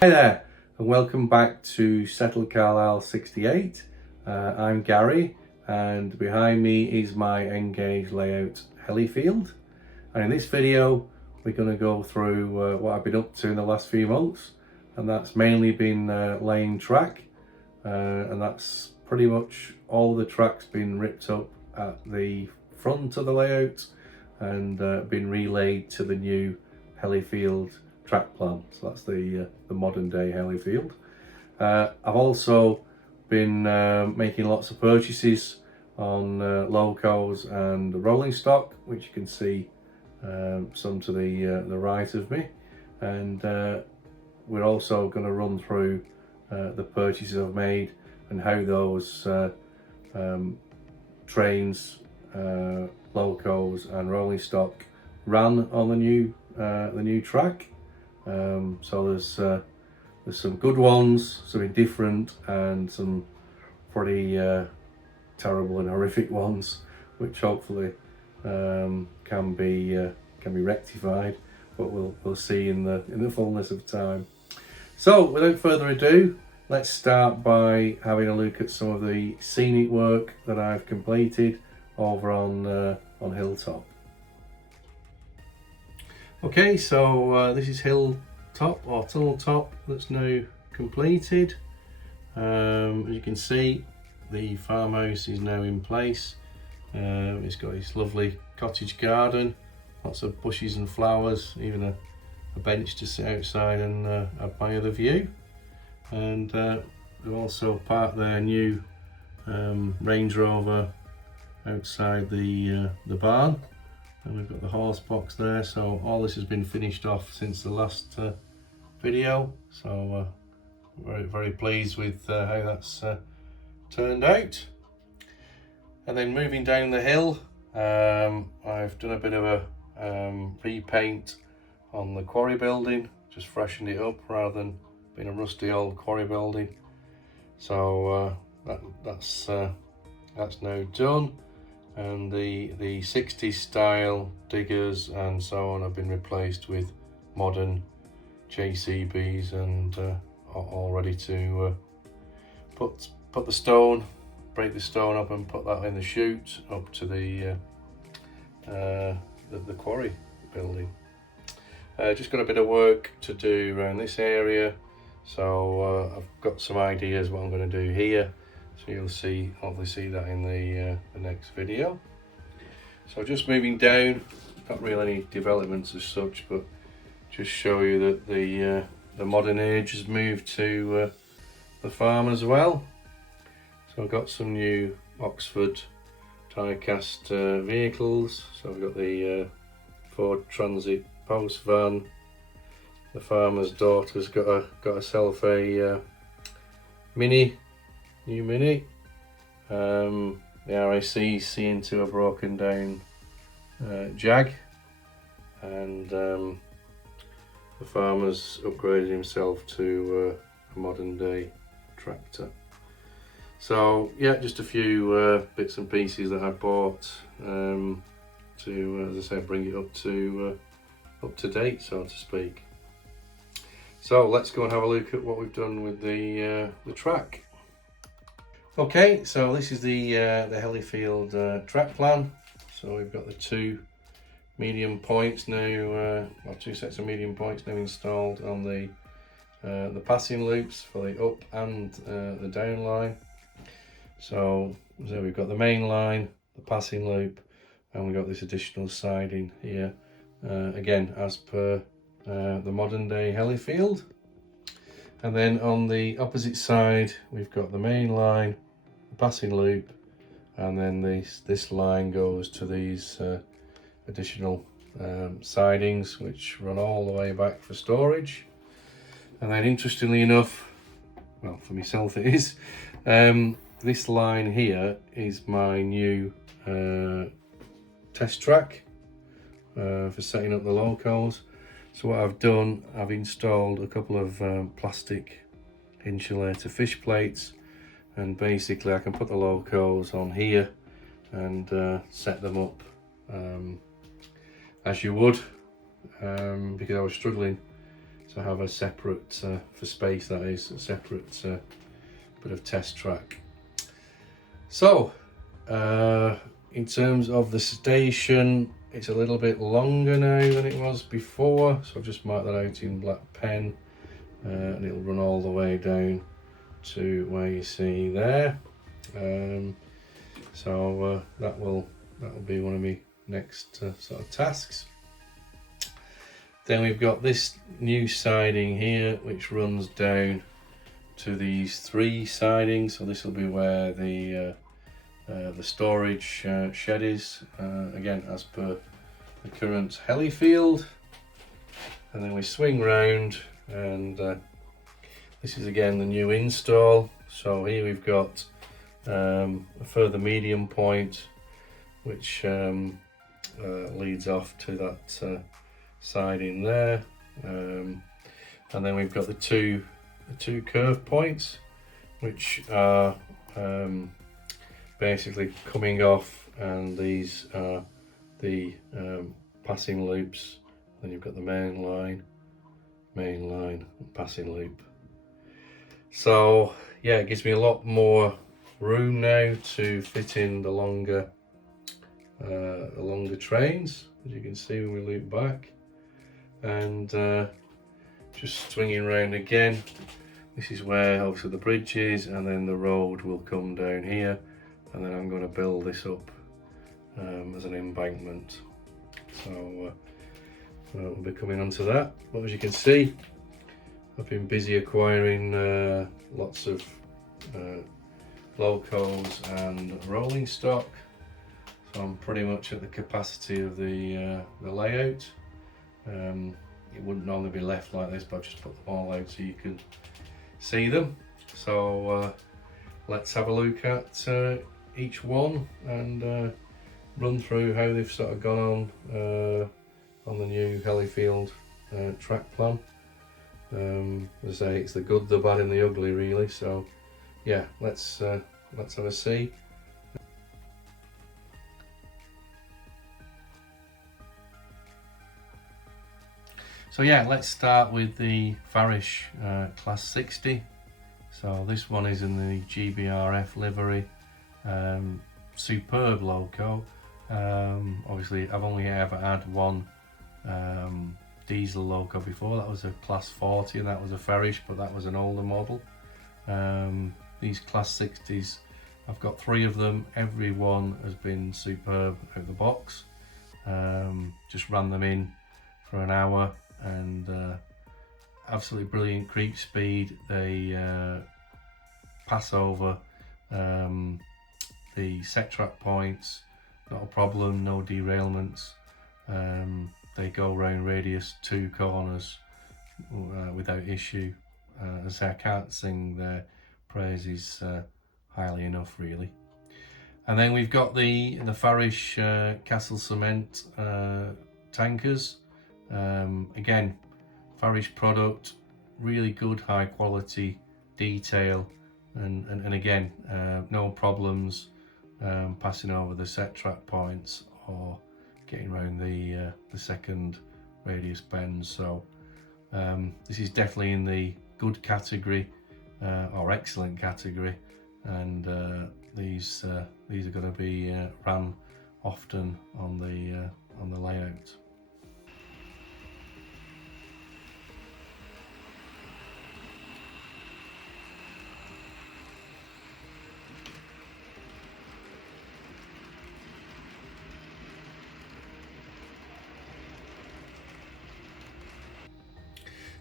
Hi there, and welcome back to SettleCarlisle68. I'm Gary, and behind me is my Engage layout Hellifield. And in this video, we're going to go through what I've been up to in the last few months, and that's mainly been laying track, and that's pretty much all the track's been ripped up at the front of the layout and been relayed to the new Hellifield track plan. So that's the modern day Hellifield. I've also been making lots of purchases on locos and rolling stock, which you can see some to the right of me, and we're also going to run through the purchases I've made and how those trains, locos and rolling stock ran on the new track. So there's some good ones, some indifferent, and some pretty terrible and horrific ones, which hopefully can be rectified. But we'll see in the fullness of time. So without further ado, let's start by having a look at some of the scenic work that I've completed over on Hilltop. Okay, so this is Hilltop or Tunnel Top that's now completed. As you can see, the farmhouse is now in place. It's got this lovely cottage garden, lots of bushes and flowers, even a bench to sit outside and admire the view. And we've also parked their new Range Rover outside the barn. And we've got the horse box there, so all this has been finished off since the last video, so very pleased with how that's turned out. And then moving down the hill, I've done a bit of a repaint on the quarry building, just freshened it up rather than being a rusty old quarry building. So that's now done. And the 60s style diggers and so on have been replaced with modern JCBs and all ready to put the stone, break the stone up and put that in the chute up to the quarry building. Just got a bit of work to do around this area, so I've got some ideas what I'm going to do here. So you'll hopefully see that in the next video. So just moving down, not really any developments as such, but just show you that the modern age has moved to the farm as well. So I've got some new Oxford die-cast vehicles. So I've got the Ford Transit post van. The farmer's daughter's got herself a new Mini. The RAC's seeing to a broken down Jag, and the farmer's upgraded himself to a modern day tractor. So yeah, just a few bits and pieces that I bought to, as I said, bring it up to date, so to speak. So let's go and have a look at what we've done with the track. Okay, so this is the Hellifield track plan. So we've got the two medium points now, or two sets of medium points now installed on the passing loops for the up and the down line. So we've got the main line, the passing loop, and we've got this additional siding here. Again, as per the modern day Hellifield. And then on the opposite side, we've got the main line, the passing loop, and then this line goes to these additional sidings, which run all the way back for storage. And then interestingly enough, well, for myself it is, this line here is my new test track for setting up the locos. So what I've done, I've installed a couple of plastic insulator fish plates, and basically I can put the locos on here and set them up as you would, because I was struggling to have a separate, for space that is, a separate bit of test track. So in terms of the station, it's a little bit longer now than it was before, so I've just marked that out in black pen, and it'll run all the way down to where you see there. So that will be one of my next sort of tasks. Then we've got this new siding here, which runs down to these 3 sidings. So this will be where the storage shed is, again as per the current Hellifield. And then we swing round, and this is again the new install. So here we've got a further medium point, which leads off to that siding there, and then we've got the two curve points, which are basically coming off, and these are the passing loops. Then you've got the main line, and passing loop. So yeah, it gives me a lot more room now to fit in the longer trains, as you can see when we loop back. And just swinging around again, this is where obviously the bridge is, and then the road will come down here, and then I'm going to build this up as an embankment. So we'll be coming onto that. But as you can see, I've been busy acquiring lots of locos and rolling stock, so I'm pretty much at the capacity of the layout. It wouldn't normally be left like this, but I've just put them all out so you can see them. So let's have a look at each one and run through how they've sort of gone on the new Hellifield track plan. As I say, it's the good, the bad and the ugly really, so yeah, let's have a see. So yeah, let's start with the Farish Class 60. So this one is in the GBRF livery. Superb loco. Obviously I've only ever had one diesel loco before. That was a Class 40 and that was a Farish, but that was an older model. These Class 60s, I've got 3 of them. Every one has been superb out of the box. Just ran them in for an hour, and absolutely brilliant creep speed. They pass over the set track points, not a problem, no derailments. They go round radius 2 corners without issue. As I say, I can't sing their praises highly enough really. And then we've got the Farish Castle Cement tankers. Again, Farish product, really good high quality detail, and again no problems passing over the set track points or getting around the second radius bend. So this is definitely in the good category or excellent category, and these are going to be ran often on the layout.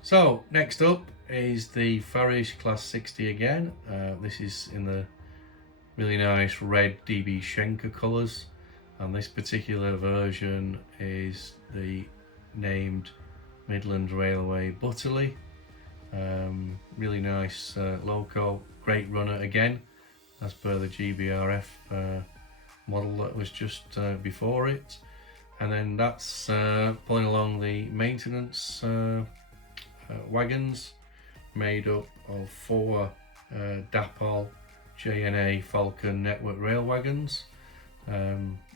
So next up is the Farish Class 60 again. This is in the really nice red DB Schenker colours, and this particular version is the named Midland Railway Butterley. Really nice loco, great runner again, as per the GBRF model that was just before it. And then that's pulling along the maintenance wagons, made up of 4 Dapol JNA Falcon network rail wagons.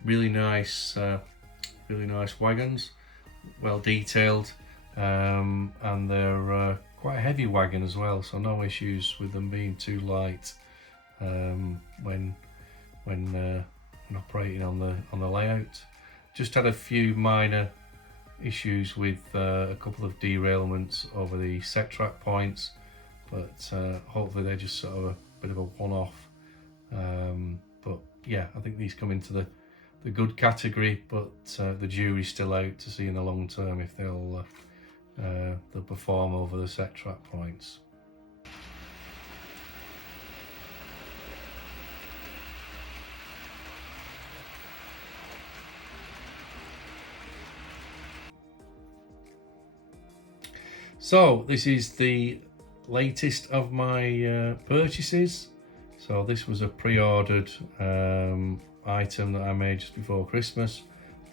Really nice wagons, well detailed. and they're quite a heavy wagon as well, so no issues with them being too light when operating on the layout. Just had a few minor issues with a couple of derailments over the set track points, but hopefully they're just sort of a bit of a one-off. But yeah, I think these come into the good category, but the jury's still out to see in the long term if they'll perform over the set track points. So this is the latest of my purchases. So this was a pre-ordered item that I made just before Christmas,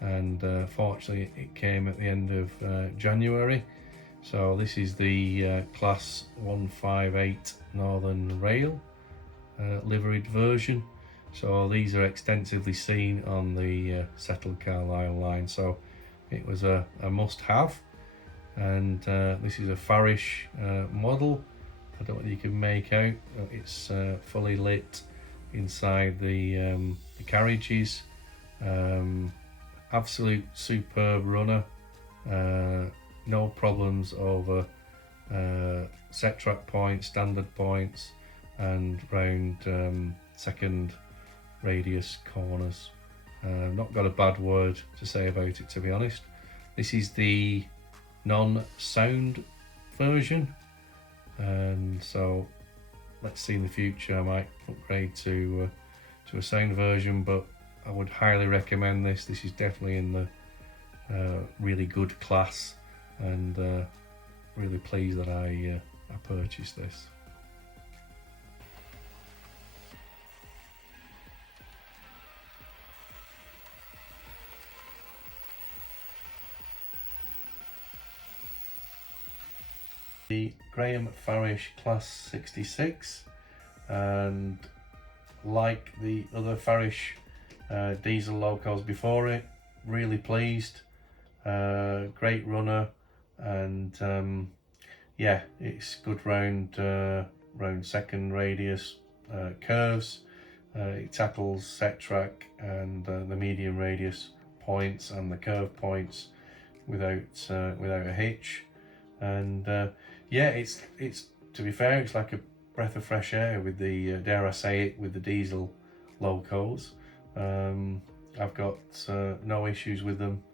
and fortunately it came at the end of January. So this is the Class 158 Northern Rail liveried version. So these are extensively seen on the SettleCarlisle line, so it was a must-have. And this is a Farish model. I don't know what you can make out. It's fully lit inside the carriages. Absolute superb runner. No problems over set track points, standard points, and round second radius corners. Not got a bad word to say about it, to be honest. This is the non-sound version, and so let's see in the future I might upgrade to a sound version, but I would highly recommend this. This is definitely in the really good class, and really pleased that I purchased this. The Graham Farish Class 66, and like the other Farish diesel locos before it, really pleased. Great runner, and yeah, it's good round second radius curves. It tackles set track and the medium radius points and the curve points without a hitch. And yeah, it's to be fair, it's like a breath of fresh air with the dare I say it, with the diesel locos. I've got no issues with them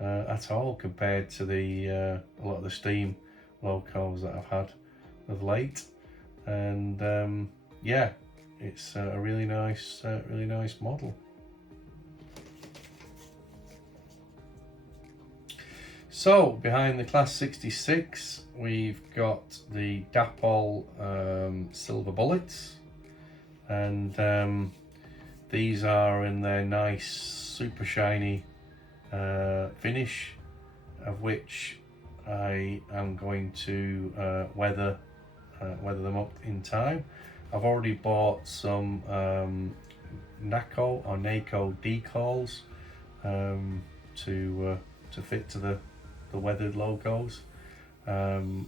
at all compared to a lot of the steam locos that I've had of late. And yeah, it's a really nice model. So behind the Class 66, we've got the Dapol silver bullets, and these are in their nice super shiny finish, of which I am going to weather them up in time. I've already bought some NACO decals to fit to the weathered logos. I've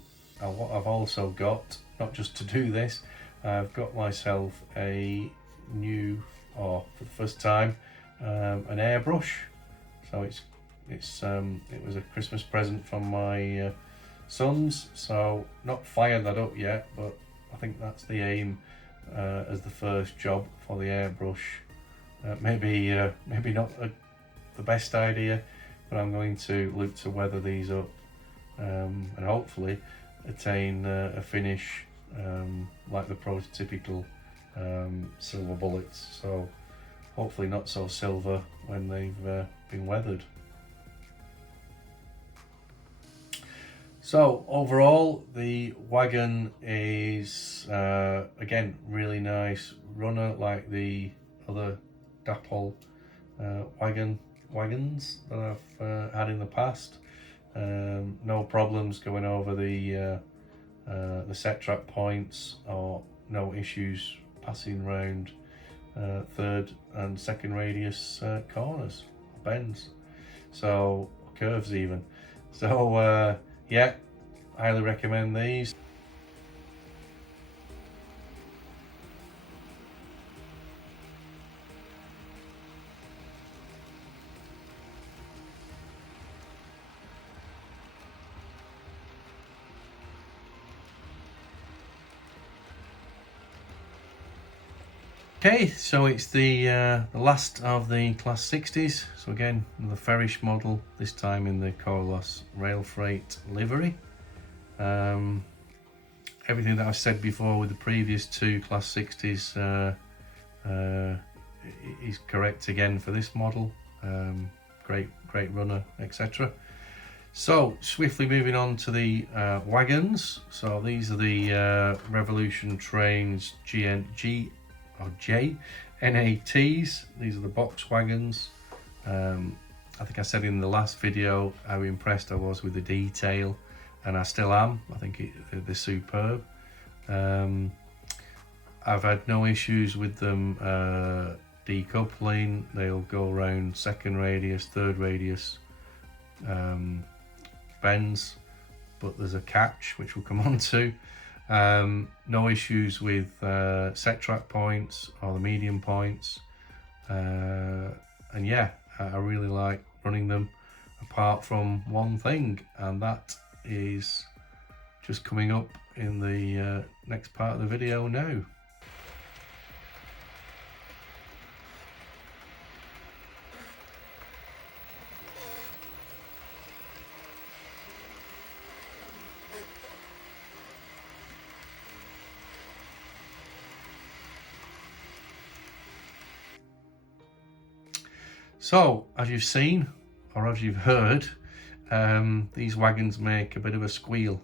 also got, not just to do this, I've got myself a new, or for the first time, an airbrush. So it was a Christmas present from my sons, so not fired that up yet, but I think that's the aim as the first job for the airbrush. Maybe not the best idea, but I'm going to look to weather these up and hopefully attain a finish like the prototypical silver bullets. So hopefully not so silver when they've been weathered. So overall, the wagon is again really nice runner, like the other Dapol wagons that I've had in the past. No problems going over the set track points, or no issues passing round third and second radius corners, bends, so curves even. So yeah, highly recommend these. Okay, so it's the last of the Class 60s. So again, the Farish model, this time in the Carlisle Rail Freight livery. Everything that I've said before with the previous two Class 60s is correct again for this model. Great runner, etc. So swiftly moving on to the wagons. So these are the Revolution Trains NATs. These are the box wagons. I think I said in the last video how impressed I was with the detail, and I still am. I think they're superb. I've had no issues with them decoupling. They'll go around second radius, third radius bends, but there's a catch which we'll come on to. No issues with set track points or the medium points, and yeah, I really like running them, apart from one thing, and that is just coming up in the next part of the video now. So, as you've seen, or as you've heard, these wagons make a bit of a squeal,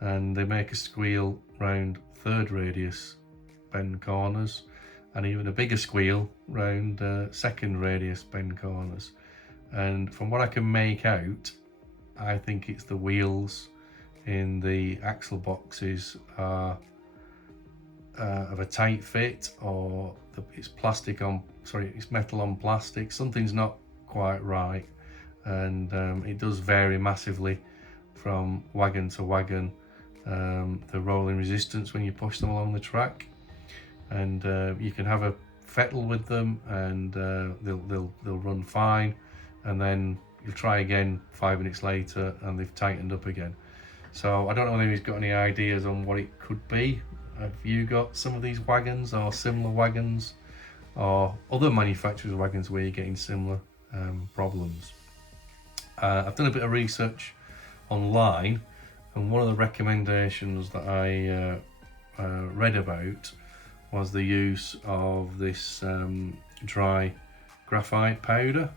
and they make a squeal round third radius bend corners, and even a bigger squeal round second radius bend corners. And from what I can make out, I think it's the wheels in the axle boxes are of a tight fit, or it's metal on plastic. Something's not quite right, and it does vary massively from wagon to wagon, the rolling resistance when you push them along the track. And you can have a fettle with them, and they'll run fine, and then you'll try again 5 minutes later and they've tightened up again. So I don't know whether he's got any ideas on what it could be. Have you got some of these wagons or similar wagons, or other manufacturers' wagons where you're getting similar problems? I've done a bit of research online, and one of the recommendations that I read about was the use of this dry graphite powder.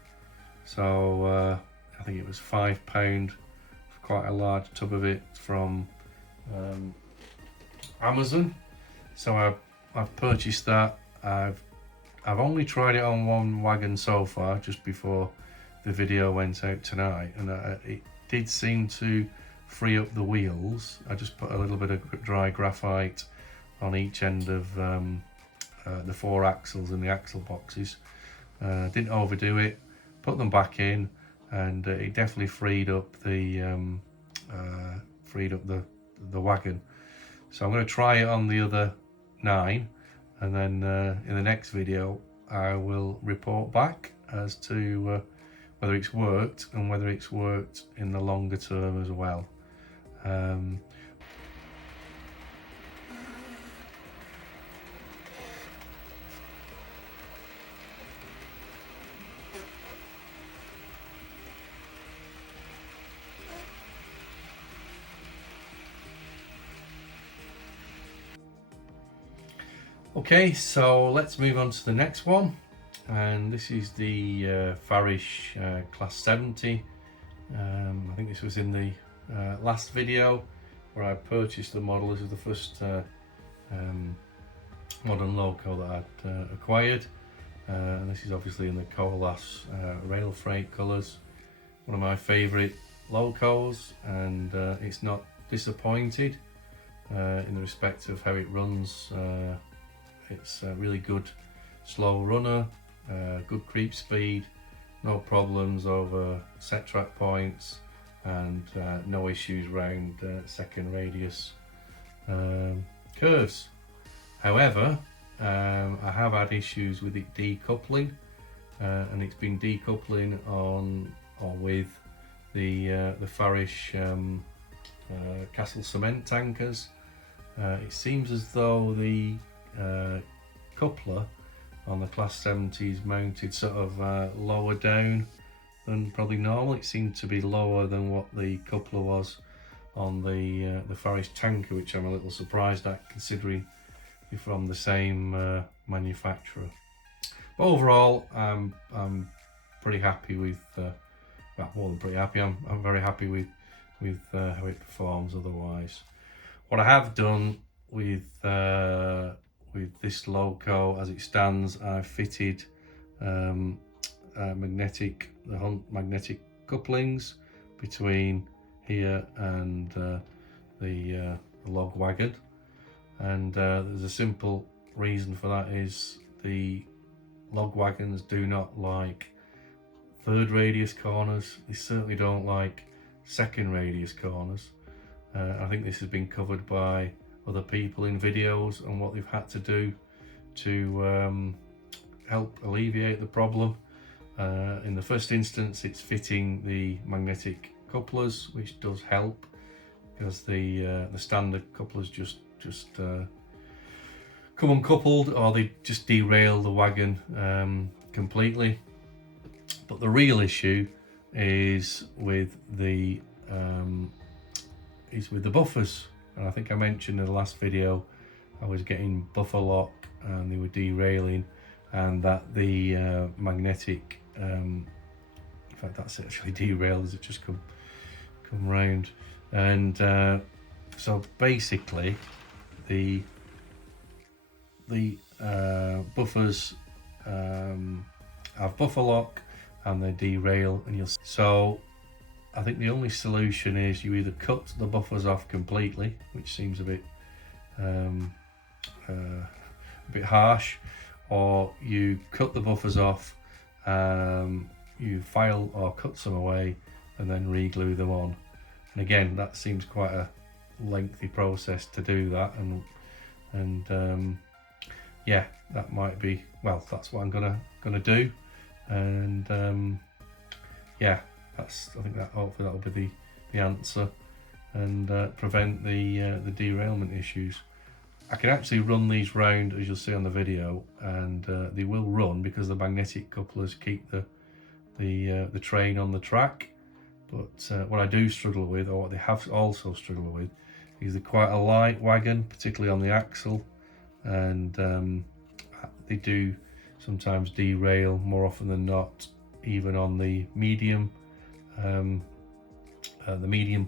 So I think it was £5 for quite a large tub of it from Amazon. So I've purchased that. I've only tried it on one wagon so far, just before the video went out tonight, and it did seem to free up the wheels. I just put a little bit of dry graphite on each end of the 4 axles in the axle boxes. Didn't overdo it, put them back in, and it definitely freed up the wagon. So I'm going to try it on the other 9, and then in the next video I will report back as to whether it's worked, and whether it's worked in the longer term as well. Okay, so let's move on to the next one, and this is the Farish Class 70. I think this was in the last video where I purchased the model. This is the first modern loco that I'd acquired, and this is obviously in the Carlisle Rail Freight colours. One of my favourite locos, and it's not disappointed in the respect of how it runs. It's a really good slow runner, good creep speed, no problems over set track points, and no issues around second radius curves. However, I have had issues with it decoupling, and it's been decoupling on or with the Farish Castle cement tankers. It seems as though the coupler on the Class 70 is mounted sort of lower down than probably normal. It seemed to be lower than what the coupler was on the Farish tanker, which I'm a little surprised at, considering you're from the same manufacturer. But overall, I'm pretty happy with, well, more than pretty happy. I'm very happy with how it performs otherwise. What I have done with this loco as it stands, I've fitted magnetic couplings between here and the log wagon, and there's a simple reason for that. Is the log wagons do not like third radius corners. They certainly don't like second radius corners. I think this has been covered by other people in videos and what they've had to do to help alleviate the problem. In the first instance, it's fitting the magnetic couplers, which does help, because the standard couplers just come uncoupled, or they just derail the wagon completely. But the real issue is with the buffers, and I think I mentioned in the last video I was getting buffer lock and they were derailing, and that the magnetic in fact that's actually derailed as it just come round, and so basically the buffers have buffer lock and they derail, and you'll see. So I think the only solution is you either cut the buffers off completely, which seems a bit harsh, or you cut the buffers off, you file or cut some away and then re-glue them on. And again, that seems quite a lengthy process to do that, and yeah, that might be, well, that's what I'm gonna do, and yeah, I think that hopefully that'll be the answer, and prevent the derailment issues. I can actually run these round, as you'll see on the video, and they will run because the magnetic couplers keep the train on the track. But what I do struggle with, or what they have also struggled with, is they're quite a light wagon, particularly on the axle, and they do sometimes derail more often than not, even on the medium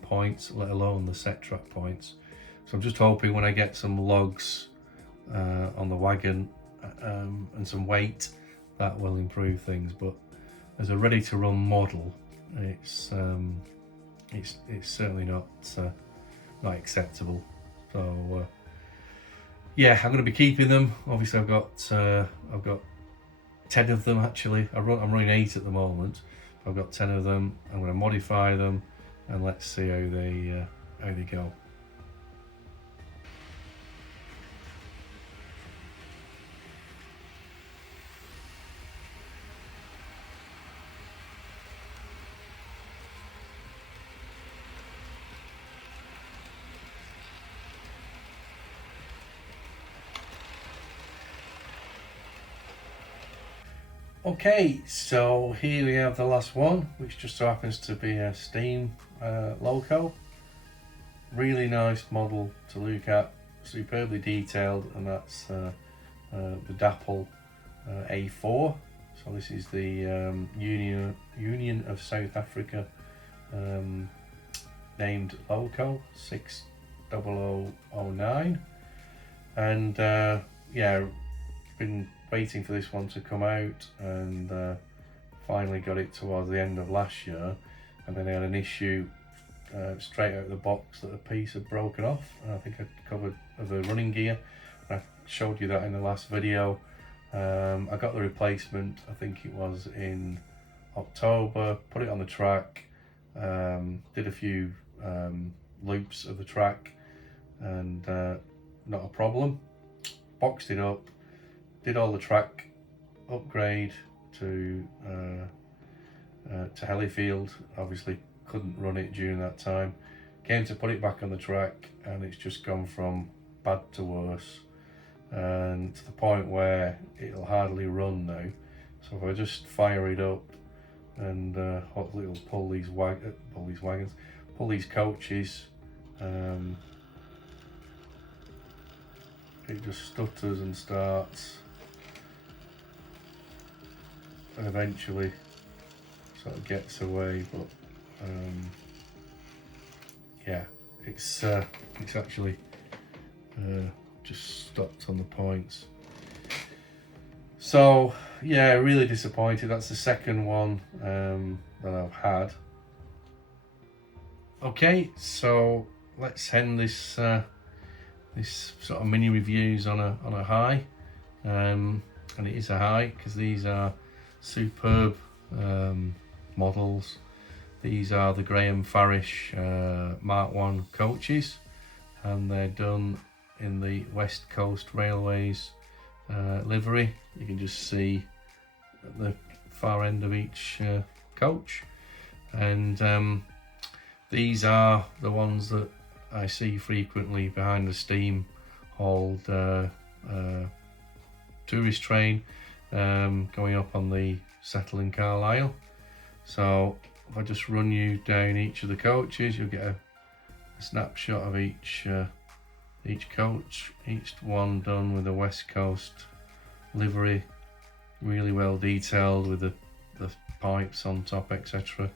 points, let alone the set track points. So I'm just hoping when I get some logs on the wagon and some weight, that will improve things. But as a ready to run model, it's certainly not acceptable. So yeah, I'm going to be keeping them. Obviously I've got 10 of them actually. I'm running 8 at the moment. I've got 10 of them. I'm going to modify them, and let's see how they go. Okay, so here we have the last one, which just so happens to be a steam loco. Really nice model to look at, superbly detailed, and that's the Dapple A4. So this is the Union of South Africa named loco 60009, and yeah, been waiting for this one to come out, and finally got it towards the end of last year, and then I had an issue straight out of the box that a piece had broken off, and I think I covered the running gear. I showed you that in the last video. I got the replacement, I think it was in October, put it on the track, did a few loops of the track, and not a problem. Boxed it up, did all the track upgrade to Hellifield. Obviously couldn't run it during that time. Came to put it back on the track, and it's just gone from bad to worse, and to the point where it'll hardly run now. So if I just fire it up and hopefully it'll pull these coaches, it just stutters and starts, and eventually sort of gets away. But yeah, it's actually just stopped on the points. So yeah, really disappointed. That's the second one that I've had. Okay, so let's end this this sort of mini reviews on a high, and it is a high because these are superb models. These are the Graham Farish Mark 1 coaches, and they're done in the West Coast Railways livery. You can just see at the far end of each coach, and these are the ones that I see frequently behind the steam hauled tourist train going up on the SettleCarlisle. So if I just run you down each of the coaches, you'll get a snapshot of each coach, each one done with a West Coast livery, really well detailed with the pipes on top, etc.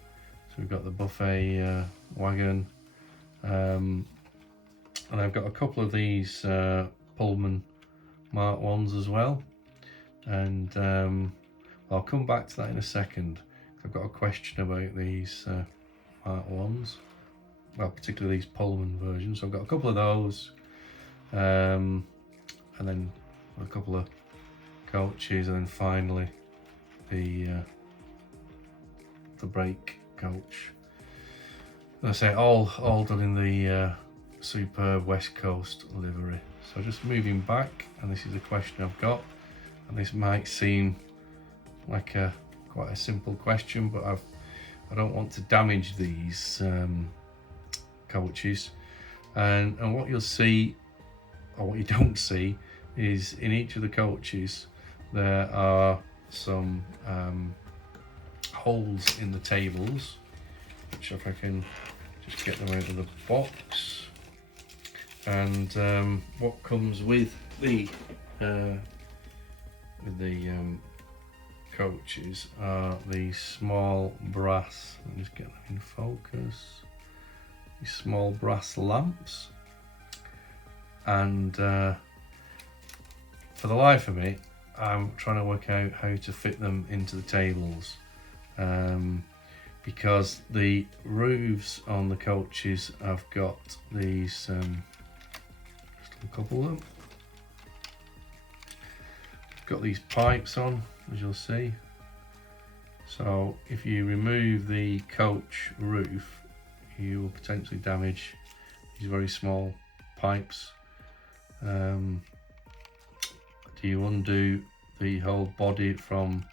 So we've got the buffet wagon, and I've got a couple of these Pullman Mark 1s as well, and I'll come back to that in a second. I've got a question about these Mark 1s, well, particularly these Pullman versions. So I've got a couple of those, and then a couple of coaches, and then finally the brake coach. As I say, all done in the superb West Coast livery. So just moving back, and this is a question I've got, and this might seem like quite a simple question, but I don't want to damage these coaches, and what you'll see, or what you don't see, is in each of the coaches there are some holes in the tables, which if I can just get them out of the box, and what comes with the coaches are these small brass, let me just get them in focus, these small brass lamps, and for the life of me I'm trying to work out how to fit them into the tables, because the roofs on the coaches have got these, just a couple of them, got these pipes on, as you'll see. So if you remove the coach roof, you will potentially damage these very small pipes. Do you undo the whole body from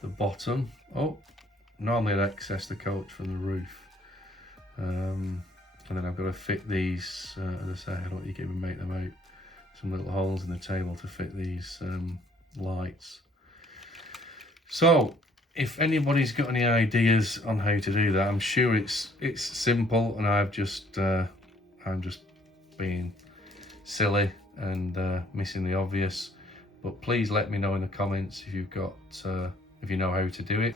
the bottom? Oh, normally I'd access the coach from the roof, and then I've got to fit these, as I say, I don't think you can even make them out, some little holes in the table to fit these lights. So if anybody's got any ideas on how to do that, I'm sure it's simple, and I'm just being silly and missing the obvious. But please let me know in the comments if you've got if you know how to do it.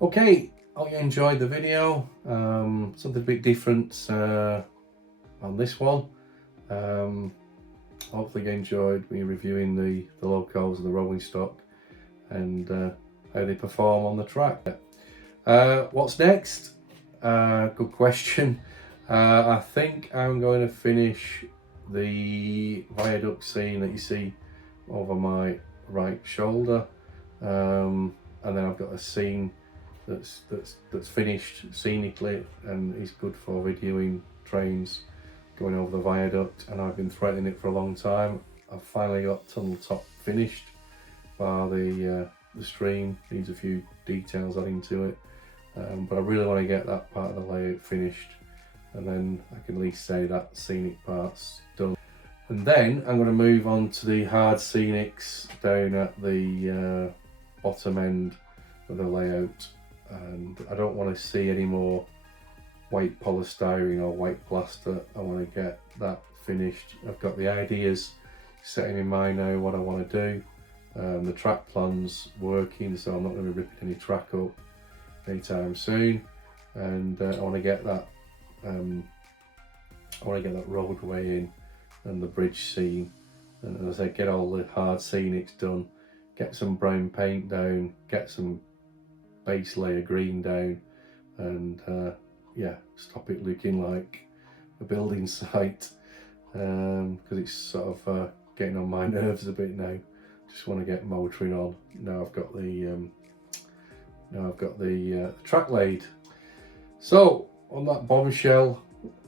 Okay, hope you enjoyed the video. Something a bit different on this one. Hopefully you enjoyed me reviewing the locals of the rolling stock. and how they perform on the track. What's next? Good question. I think I'm going to finish the viaduct scene that you see over my right shoulder, and then I've got a scene that's finished scenically and is good for videoing trains going over the viaduct, and I've been threatening it for a long time. I've finally got tunnel top finished, bar the stream needs a few details adding to it, but I really want to get that part of the layout finished, and then I can at least say that scenic part's done. And then I'm going to move on to the hard scenics down at the bottom end of the layout, and I don't want to see any more white polystyrene or white plaster. I want to get that finished. I've got the ideas setting in mind now what I want to do. The track plan's working, so I'm not going to be ripping any track up anytime soon, and I want to get that roadway in and the bridge scene, and as I say, get all the hard scenics done, get some brown paint down, get some base layer green down, and yeah, stop it looking like a building site, because it's sort of getting on my nerves a bit now. Just want to get motoring on now. I've got the track laid. So on that bombshell,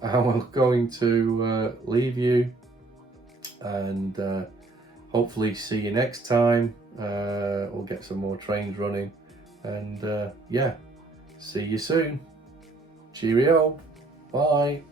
I'm going to leave you, and hopefully see you next time. We'll get some more trains running, and yeah, see you soon. Cheerio, bye.